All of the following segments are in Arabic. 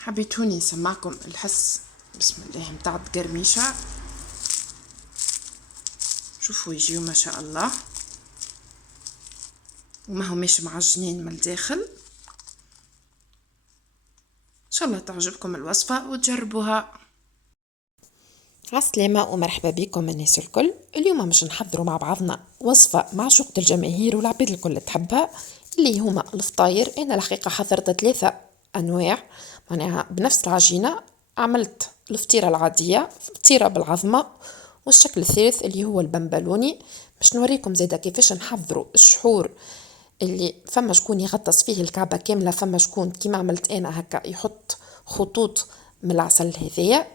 حبيتوني نسمعكم الحس بسم الله متاع القرميشة. شوفوا يجيو ما شاء الله، وما هماش معجنين من الداخل. ان شاء الله تعجبكم الوصفة وتجربوها. عسلامة ومرحبا بكم الناس الكل. اليوم مش نحضروا مع بعضنا وصفة معشوقة الجماهير والعباد الكل تحبها، اللي هما الفطاير. انا الحقيقة حضرت 3 انواع، معناها بنفس العجينة. عملت الفطيرة العادية، فطيرة بالعظمة، والشكل الثالث اللي هو البنبلوني. باش نوريكم زيدا كيفاش نحضروا الشحور اللي فما شكون يغطس فيه الكعبة كاملة، فما شكون كيما عملت انا هكا يحط خطوط من العسل هذيا.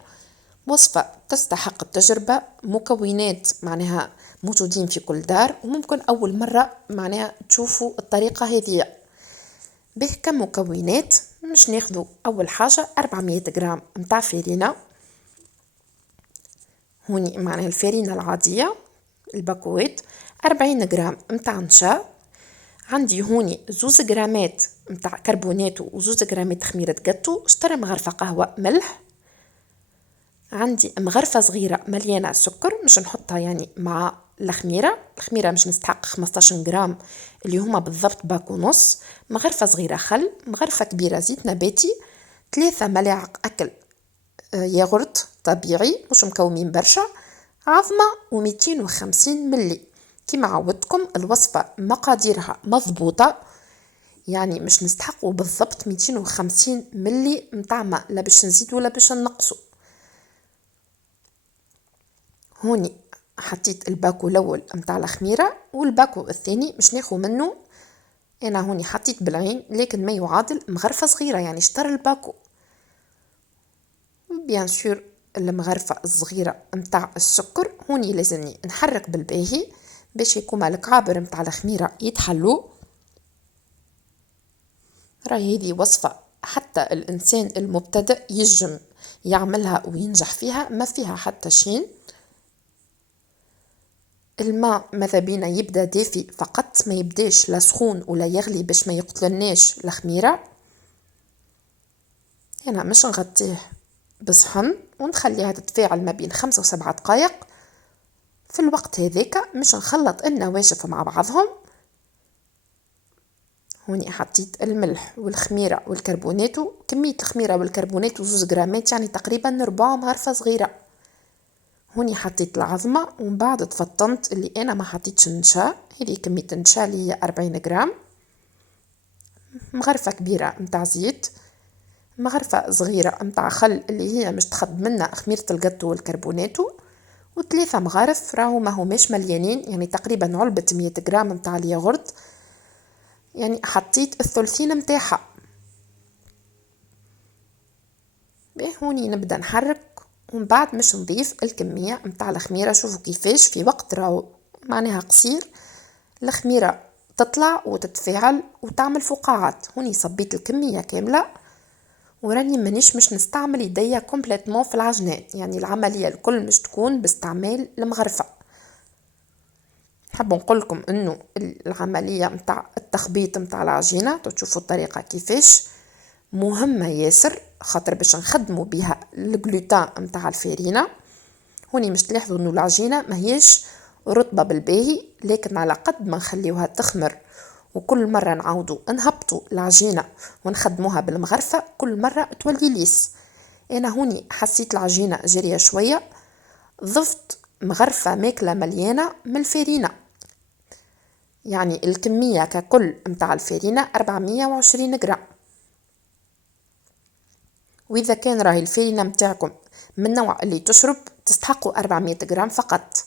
وصفة تستحق التجربة، مكونات معناها موجودين في كل دار، وممكن أول مرة معناها تشوفوا الطريقة هذه. به كم مكونات؟ مش ناخذوا أول حاجة 400 جرام متاع فارينة، هوني معناها الفارينة العادية الباكوات. 40 جرام متاع نشا. عندي هوني 2 جرامات متاع كربوناتو و2 جرامات خميرة جاتو. اشتري مغرفة قهوة ملح. عندي مغرفة صغيرة مليانة سكر، مش نحطها يعني مع الخميرة مش نستحق 15 جرام اللي هما بالضبط باكو ونص. مغرفة صغيرة خل، مغرفة كبيرة زيت نباتي، 3 ملاعق أكل ياغورت طبيعي مش مكومين برشا، عظمة و250 ملي. كما عودتكم الوصفة مقاديرها مضبوطة، يعني مش نستحقوا بالضبط 250 ملي متاع ماء، لا باش نزيدوا ولا باش نقصوا. هوني حطيت الباكو الاول متاع الخميره، والباكو الثاني مش ناخو منه. انا هوني حطيت بالعين لكن ما يعادل مغرفه صغيره، يعني شطر الباكو. بيان سور المغرفه الصغيره متاع السكر. هوني لازمني نحرك بالباهي باش يكون الكعابر متاع الخميره يتحلو. راهي هذه وصفه حتى الانسان المبتدئ يجم يعملها وينجح فيها، ما فيها حتى شين. الماء ماذا بينا يبدا دافي فقط، ما يبداش لا سخون ولا يغلي باش ما يقتلناش الخميره. انا مش نغطيه بصحن ونخليها تتفاعل ما بين 5 و7 دقائق. في الوقت هذاك مش نخلط النواشف مع بعضهم. هوني حطيت الملح والخميره والكربوناتو. كميه الخميره والكربوناتو 2 جرامات، يعني تقريبا ربع مغرفه صغيره. هوني حطيت العظمة، ومن بعد تفطنت اللي انا ما حطيتش النشا. هذه كمية النشا اللي هي 40 جرام. مغرفة كبيرة متاع زيت، مغرفة صغيرة متاع خل اللي هي مش تخد منها خميرة الجاتو والكربوناتو، و3 مغارف راهو ما هماش مليانين، يعني تقريبا علبة 100 جرام متاع الياغورت، يعني حطيت الثلثين متاعها. هوني نبدا نحرك، ومن بعد مش نضيف الكمية متاع الخميرة. شوفوا كيفاش في وقت راهو معناها قصير الخميرة تطلع وتتفاعل وتعمل فقاعات. هوني صبيت الكمية كاملة، وراني مانيش مش نستعمل يديا كومبليتمون في العجنات، يعني العملية الكل مش تكون باستعمال المغرفة. حاب نقول لكم انه العملية متاع التخبيط متاع العجينة تشوفوا الطريقة كيفاش مهمة ياسر، خاطر باش نخدموا بها الجلوتين متاع الفارينة. هوني مش تلاحظوا انه العجينة ما هيش رطبة بالباهي، لكن على قد ما نخليوها تخمر وكل مرة نعاودوا نهبطوا العجينة ونخدموها بالمغرفة كل مرة تولي ليس. انا هوني حسيت العجينة جرية شوية، ضفت مغرفة ماكلة مليانة من الفارينة، يعني الكمية ككل متاع الفارينة 420 جرام. واذا كان راهي الفارينة متاعكم من نوع اللي تشرب تستحقوا 400 جرام فقط.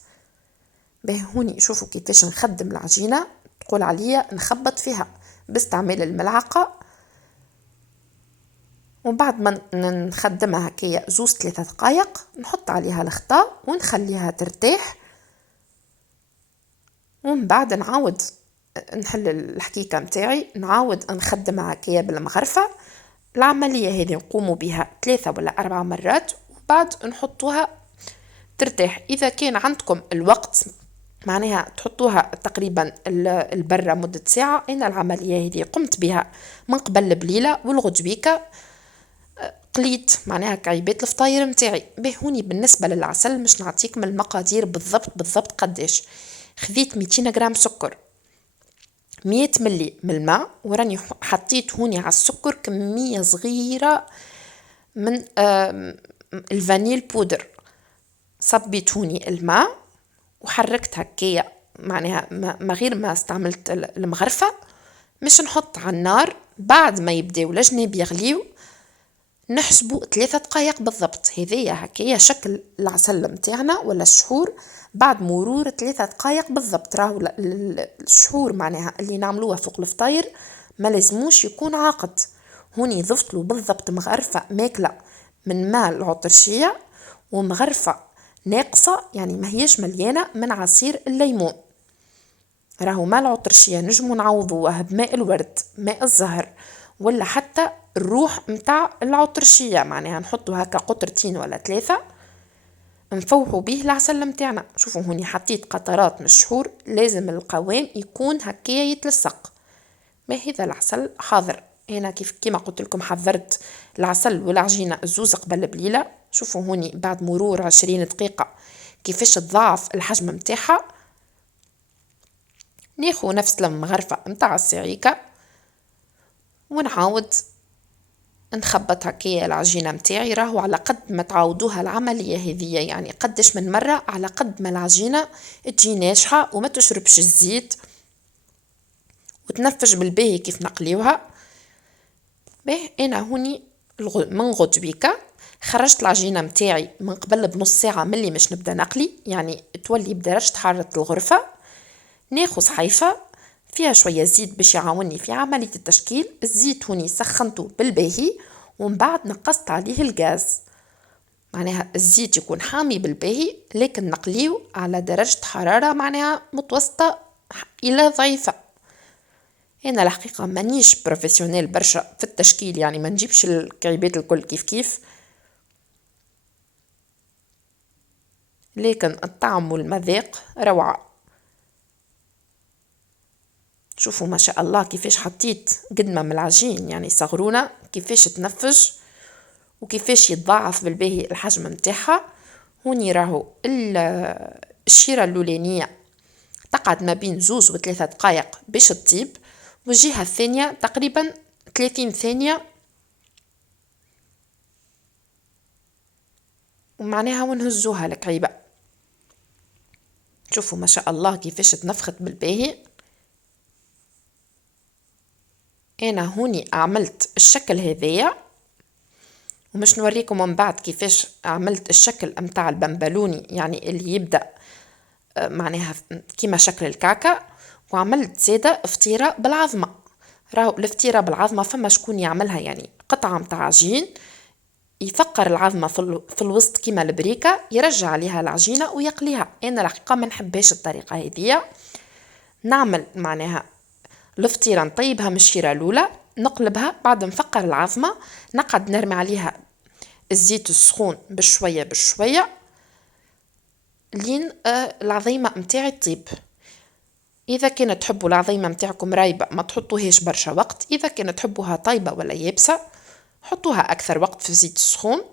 به هوني شوفوا كيفاش نخدم العجينة، تقول عليا نخبط فيها باستعمال الملعقة. وبعد ما نخدمها هكايا 2-3 دقائق نحط عليها الخطا ونخليها ترتاح، ومن بعد نعاود نحل الحكيكة متاعي، نعاود نخدمها هكايا بالمغرفة. العملية هذه نقوم بها 3 ولا 4 مرات، وبعد نحطوها ترتاح. إذا كان عندكم الوقت معناها تحطوها تقريبا البرة مدة ساعة. أنا العملية هذه قمت بها من قبل بليلة والغدويكة. قليت معناها كعيبات الفطاير متاعي. به هوني بالنسبة للعسل مش نعطيك من المقادير بالضبط قداش. خذيت 200 غرام سكر، 100 ملي من الماء، وراني حطيت هوني على السكر كمية صغيرة من الفانيل بودر. صبيت هوني الماء وحركت هكايا معناها ما غير ما استعملت المغرفة، مش نحط على النار. بعد ما يبداو الجناب يغليو نحسبوا 3 دقائق بالضبط. هذيا هكايا شكل العسل متاعنا ولا الشهور بعد مرور 3 دقائق بالضبط. راهو الشهور معناها اللي نعملوها فوق الفطاير ما لازموش يكون عاقد. هوني ضفت له بالضبط مغرفة ماكلة من ماء العطرشية، ومغرفة ناقصة يعني ما هيش مليانة من عصير الليمون. راهو ماء العطرشية نجمو نعوضوه بماء الورد، ماء الزهر، ولا حتى الروح متاع العطرشية، معناها نحطو هكا قطرتين ولا 3 نفوحو بيه العسل متاعنا. شوفوا هوني حطيت قطرات من الشهور، لازم القوام يكون هكايا يتلصق. ما هذا العسل حاضر. انا كيما قلت لكم حضرت العسل والعجينة الزوز قبل بليلة. شوفوا هوني بعد مرور 20 دقيقة كيفاش تضاعف الحجم متاعها. ناخو نفس المغرفة متاع السعيكة ونعاود نخبط هكايا العجينة متاعي. راهو على قد ما تعاودوها العملية هذية، يعني قدش من مرة، على قد ما العجينة تجي ناشحة وما تشربش الزيت وتنفج بالباهي كيف نقليوها. به انا هوني من غدويكا خرجت العجينة متاعي من قبل بنص ساعة ملي مش نبدا نقلي، يعني تولي بدرجة حرارة الغرفة. ناخذ صحيفة فيها شوية زيت باش يعاوني في عملية التشكيل. الزيت هوني سخنته بالباهي ومن بعد نقصت عليه الغاز، معناها الزيت يكون حامي بالباهي لكن نقليه على درجة حرارة معناها متوسطة إلى ضعيفة. أنا الحقيقة مانيش بروفيسيونيل برشا في التشكيل، يعني ما نجيبش الكعيبات الكل كيف لكن الطعم والمذاق روعة. شوفوا ما شاء الله كيفاش حطيت قدمة من العجين يعني صغرونة، كيفاش تنفج وكيفاش يتضاعف بالباهي الحجم متاعها. هوني راهو الشيرة اللولانية تقعد ما بين 2 و3 دقائق باش تطيب، والجهة الثانية تقريبا 30 ثانية، ومعناها ونهزوها الكعيبة. شوفوا ما شاء الله كيفاش تنفخت بالباهي. انا هوني عملت الشكل هذايا ومش نوريكم من بعد كيفاش عملت الشكل متاع البنبلوني، يعني اللي يبدأ معناها كيما شكل الكعكة. وعملت زادة فطيرة بالعظمة. راهو الفطيرة بالعظمة فما شكون يعملها يعني قطعة متاع عجين يفقر العظمة في الوسط كيما البريكة، يرجع عليها العجينة ويقليها. انا الحقيقة ما نحبهاش الطريقة هذية. نعمل معناها الفطيرة نطيبها من الشيرة الأولى، نقلبها، بعد نفقر العظمة، نقعد نرمي عليها الزيت السخون بشوية لين العظيمة متاعي تطيب. إذا كانت تحبوا العظيمة متاعكم رايبة ما تحطوهاش برشا وقت، إذا كانت تحبوها طيبة ولا يابسة حطوها أكثر وقت في الزيت السخون.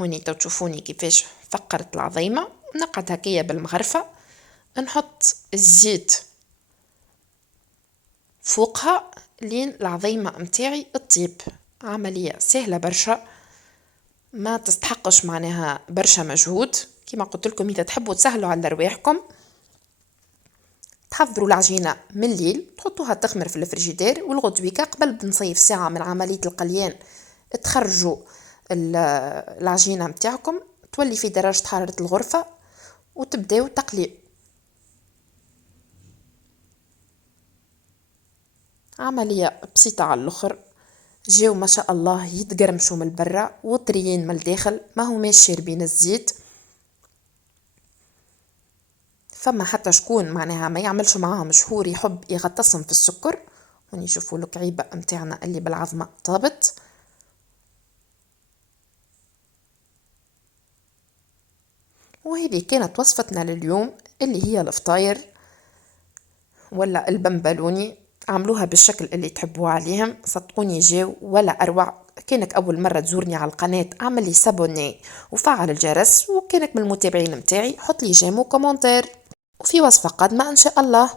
هوني تشوفوني كيفاش فقرت العظيمة. نقعد هكايا بالمغرفة نحط الزيت فوقها لين العظيمة متاعي تطيب. عملية سهلة برشا ما تستحقش معناها برشا مجهود. كما قلت لكم إذا تحبوا تسهلوا على رواحكم تحضروا العجينة من الليل تحطوها تخمر في الفريجيدير، والغدويكا قبل بنصيف ساعة من عملية القليان تخرجوا العجينة متاعكم تولي في درجة حرارة الغرفة وتبداو تقليو. عملية بسيطة على الأخر. جاو ما شاء الله يتقرمشوا من برا وطريين من الداخل، ما هماش شاربين الزيت. فما حتى شكون معناها ما يعملش معاهم شهور يحب يغطسهم في السكر. وني شوفوا الكعيبة متاعنا اللي بالعظمة طابت. وهذه كانت وصفتنا لليوم اللي هي الفطاير ولا البنبلوني. عملوها بالشكل اللي تحبوه عليهم، صدقوني جاو ولا أروع. كانك أول مرة تزورني على القناة اعمل لي سابوني وفعل الجرس، وكانك من المتابعين متاعي حط لي جيم وكومنتير، وفي وصفة قادمة إن شاء الله.